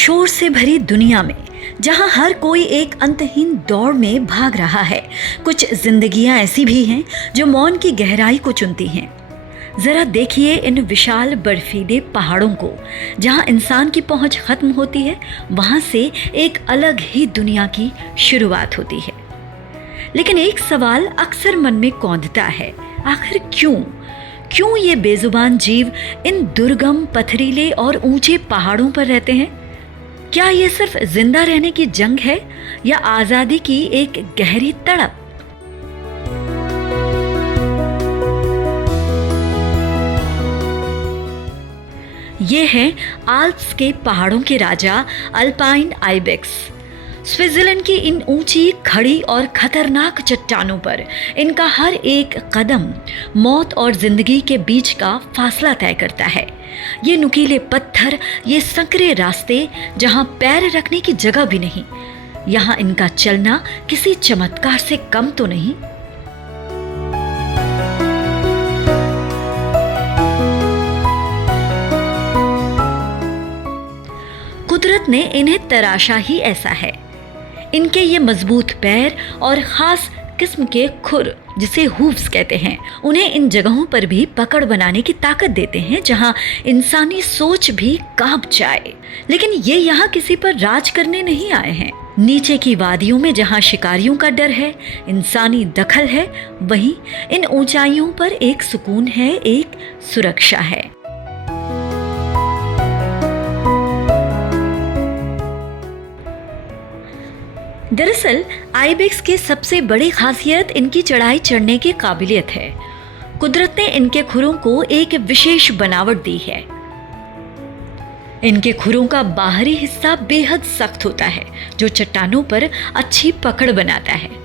शोर से भरी दुनिया में जहां हर कोई एक अंतहीन दौड़ में भाग रहा है, कुछ जिंदगियां ऐसी भी हैं जो मौन की गहराई को चुनती हैं। जरा देखिए इन विशाल बर्फीले पहाड़ों को, जहां इंसान की पहुंच खत्म होती है, वहां से एक अलग ही दुनिया की शुरुआत होती है। लेकिन एक सवाल अक्सर मन में कौंधता है, आखिर क्यों ये बेजुबान जीव इन दुर्गम, पथरीले और ऊंचे पहाड़ों पर रहते हैं? क्या ये सिर्फ जिंदा रहने की जंग है या आजादी की एक गहरी तड़प? ये हैं आल्प्स के पहाड़ों के राजा अल्पाइन आइबेक्स। स्विट्जरलैंड की इन ऊंची, खड़ी और खतरनाक चट्टानों पर इनका हर एक कदम मौत और जिंदगी के बीच का फासला तय करता है। ये नुकीले पत्थर, ये संकरे रास्ते जहां पैर रखने की जगह भी नहीं, यहां इनका चलना किसी चमत्कार से कम तो नहीं। कुदरत ने इन्हें तराशा ही ऐसा है। इनके ये मजबूत पैर और खास किस्म के खुर, जिसे हूव्स कहते हैं, उन्हें इन जगहों पर भी पकड़ बनाने की ताकत देते हैं जहां इंसानी सोच भी कांप जाए। लेकिन ये यहाँ किसी पर राज करने नहीं आए हैं। नीचे की वादियों में जहां शिकारियों का डर है, इंसानी दखल है, वहीं इन ऊंचाइयों पर एक सुकून है, एक सुरक्षा है। दरअसल आइबेक्स की सबसे बड़ी खासियत इनकी चढ़ाई चढ़ने की काबिलियत है। कुदरत ने इनके खुरों को एक विशेष बनावट दी है। इनके खुरों का बाहरी हिस्सा बेहद सख्त होता है, जो चट्टानों पर अच्छी पकड़ बनाता है,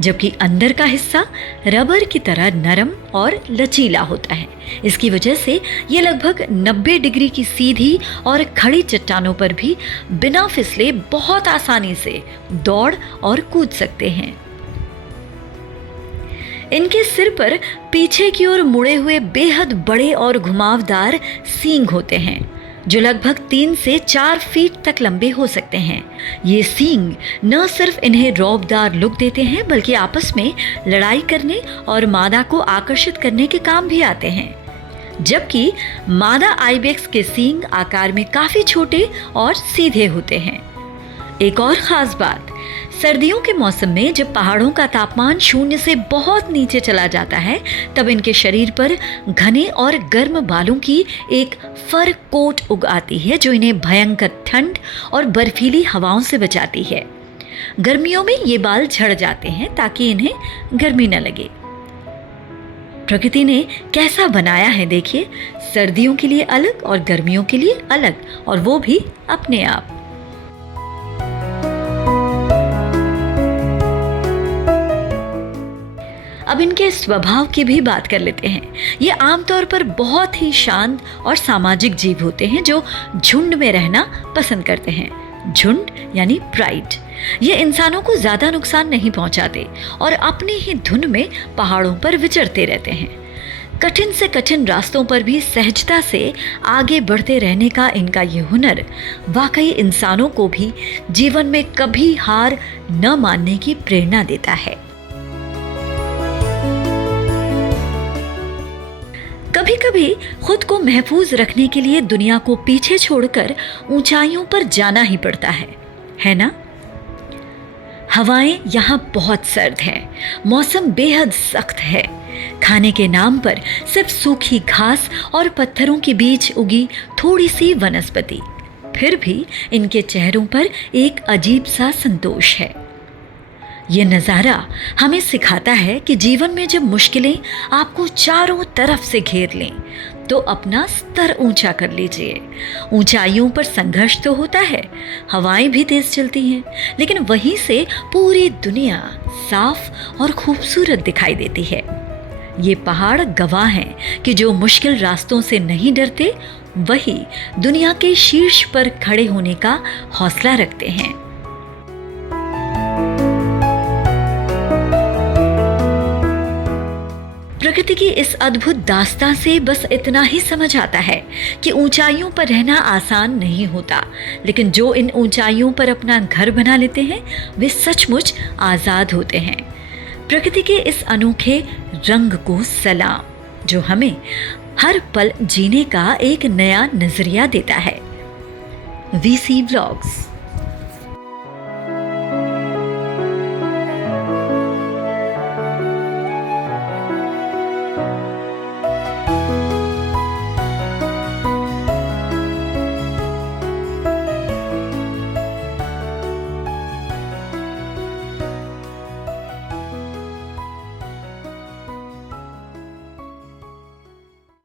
जबकि अंदर का हिस्सा रबर की तरह नरम और लचीला होता है। इसकी वजह से ये लगभग 90 डिग्री की सीधी और खड़ी चट्टानों पर भी बिना फिसले बहुत आसानी से दौड़ और कूद सकते हैं। इनके सिर पर पीछे की ओर मुड़े हुए बेहद बड़े और घुमावदार सींग होते हैं, जो लगभग 3 से 4 फीट तक लंबे हो सकते हैं। ये सींग न सिर्फ इन्हें रौबदार लुक देते हैं, बल्कि आपस में लड़ाई करने और मादा को आकर्षित करने के काम भी आते हैं। जबकि मादा आइबेक्स के सींग आकार में काफी छोटे और सीधे होते हैं। एक और खास बात, सर्दियों के मौसम में जब पहाड़ों का तापमान 0 से बहुत नीचे चला जाता है, तब इनके शरीर पर घने और गर्म बालों की एक फर कोट उग आती है, जो इन्हें भयंकर ठंड और बर्फीली हवाओं से बचाती है। गर्मियों में ये बाल झड़ जाते हैं ताकि इन्हें गर्मी न लगे। प्रकृति ने कैसा बनाया है देखिए, सर्दियों के लिए अलग और गर्मियों के लिए अलग, और वो भी अपने आप। अब इनके स्वभाव की भी बात कर लेते हैं। ये आमतौर पर बहुत ही शांत और सामाजिक जीव होते हैं, जो झुंड में रहना पसंद करते हैं। झुंड यानी प्राइड। ये इंसानों को ज्यादा नुकसान नहीं पहुंचाते और अपनी ही धुन में पहाड़ों पर विचरते रहते हैं। कठिन से कठिन रास्तों पर भी सहजता से आगे बढ़ते रहने का इनका ये हुनर वाकई इंसानों को भी जीवन में कभी हार न मानने की प्रेरणा देता है। कभी कभी खुद को महफूज रखने के लिए दुनिया को पीछे छोड़कर ऊंचाइयों पर जाना ही पड़ता है ना? हवाएं यहाँ बहुत सर्द है, मौसम बेहद सख्त है। खाने के नाम पर सिर्फ सूखी घास और पत्थरों के बीच उगी थोड़ी सी वनस्पति, फिर भी इनके चेहरों पर एक अजीब सा संतोष है। ये नज़ारा हमें सिखाता है कि जीवन में जब मुश्किलें आपको चारों तरफ से घेर लें, तो अपना स्तर ऊंचा कर लीजिए। ऊंचाइयों पर संघर्ष तो होता है, हवाएं भी तेज चलती हैं, लेकिन वहीं से पूरी दुनिया साफ और खूबसूरत दिखाई देती है। ये पहाड़ गवाह हैं कि जो मुश्किल रास्तों से नहीं डरते, वही दुनिया के शीर्ष पर खड़े होने का हौसला रखते हैं। प्रकृति की इस अद्भुत दास्तां से बस इतना ही समझ आता है कि ऊंचाइयों पर रहना आसान नहीं होता, लेकिन जो इन ऊंचाइयों पर अपना घर बना लेते हैं वे सचमुच आजाद होते हैं। प्रकृति के इस अनोखे रंग को सलाम, जो हमें हर पल जीने का एक नया नजरिया देता है। VC vlogs.